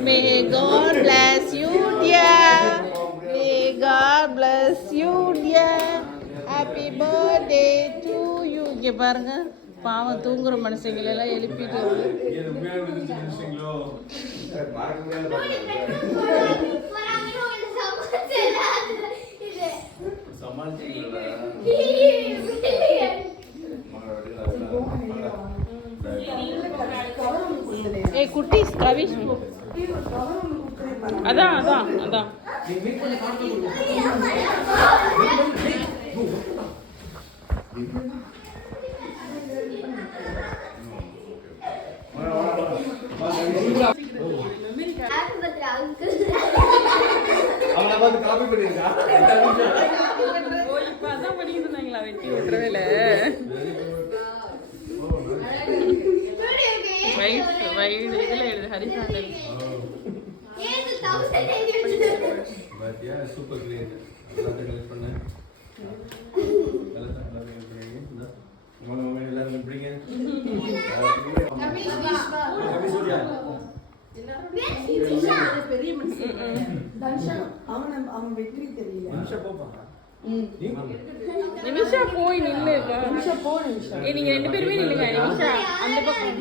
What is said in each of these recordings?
May God bless you, dear. May God bless you, dear. Happy birthday to you. இங்கே பாருங்க, பாவம் தூங்குற மனுஷங்களை எல்லாம் எழுப்பிட்டு ஏய் குட்டீஸ் கவிஷ் அதான் அதான் அதான் வெட்டி விட்டுறவேல வயிறு இதுல எழுது ஹரிசாண்டல் சூப்பர் கிரேட் எல்லாத்தையும் பண்ண எல்லாரும் பிடிங்க பெரிய அவன் வெற்றி தெரியல நிமிஷா போய் நில்லு நிமிஷா போ நிமிஷா நீங்க ரெண்டு பேருமே நில்லுங்க நிமிஷா அந்த பக்கம்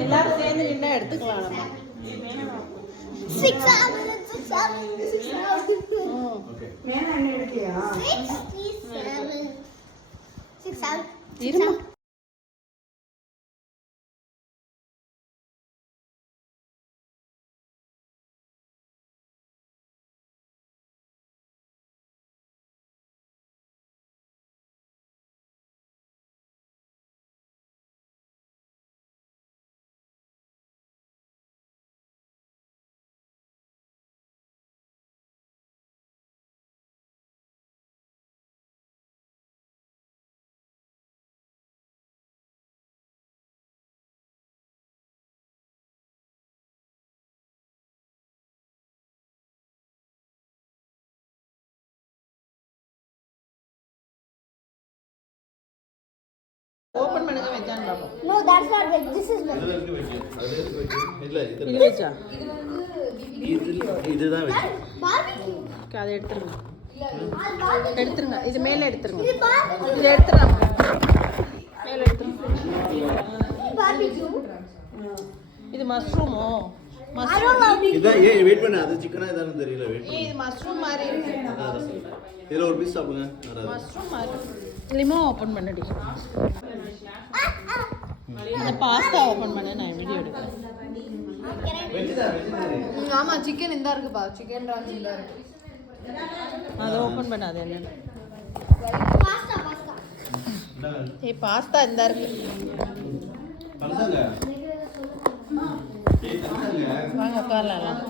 எல்லாரும் சேர்ந்து நின்னா எடுத்துக்கலாம் நம்ம 6 மேல என்ன எடுக்கியா 6 இருமா ஓபன் பண்ணுங்க வெச்சான் பாப்போம் No, that's not veg. This is veg. இல்ல இது வெச்சா இதுதான் வெஜ் Barbecue. அதை எடுத்துருங்க இல்ல எடுத்துருங்க இது மேல எடுத்துருங்க இது barbecue. இது எடுத்துறாங்க மேல எடுத்துருங்க Barbecue. இது மஷ்ரூமோ I don't love it. இதான் ஏய் வெயிட் பண்ணு அது சிக்கனா இதான்னு தெரியல வெயிட் இது மஷ்ரூம் மாதிரி இருக்கு இதுல ஒரு பீஸ் சாப்பிடுங்க மஷ்ரூம் மாதிரி லிமோ ஓபன் பண்ணடி அந்த பாஸ்தா ஓபன் பண்ண நான் வீடியோ எடுக்கிறேன் ஆமா சிக்கன் இந்த இருக்குப்பா சிக்கன் ராஸ் இந்த இருக்கு அதை ஓபன் பண்ண அது என்ன Pasta. ஏய் பாஸ்தா இந்த இருக்கு வாங்க உட்காரலாம்.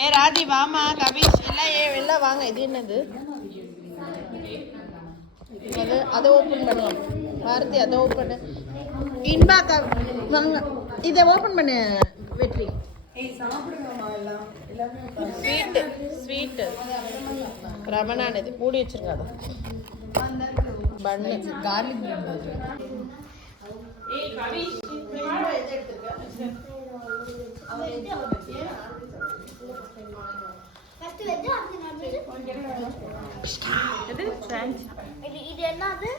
ஏ ராதி வாமா, கவிஷ் எல்லாம் எல்லாம் வாங்க. இது என்னது? அதை ஓப்பன் பண்ணலாம். பாரதி அதை ஓப்பன். இன்பா வாங்க, இதை ஓப்பன் பண்ணு வெற்றி. ஸ்வீட்டு ஸ்வீட்டு ரமணானது மூடி வச்சிருக்காது. பண்ணு கார்லிக் பிரெட் ஃபர்ஸ்ட் வெஜ் அடுத்து நான்வெஜ். இது என்னது?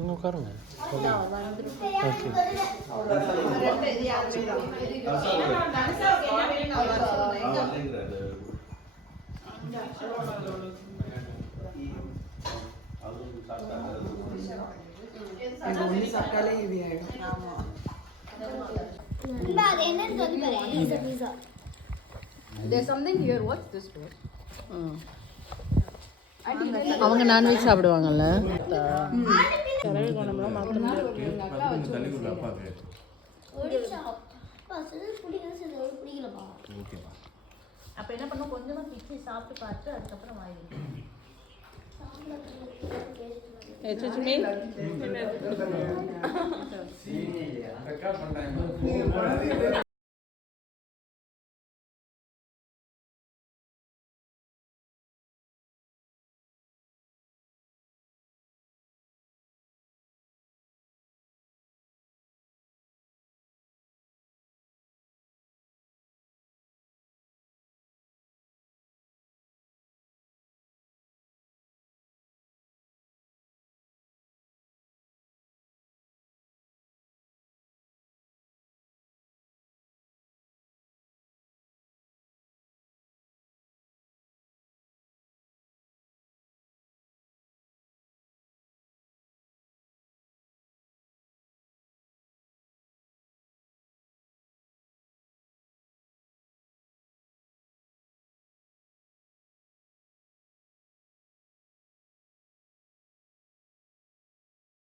இன்னும் உட்காருங்க. இந்த அது என்னன்னு சொல்லி பாரு. பீஸா பீஸா. There's something here. What's this for? அவங்க நான்வெஜ் சாப்பிடுவாங்கல்ல. அப்ப என்ன பண்ணும், கொஞ்சமா பிச்சு சாப்பிட்டு பார்த்து அதுக்கப்புறம் வாங்கி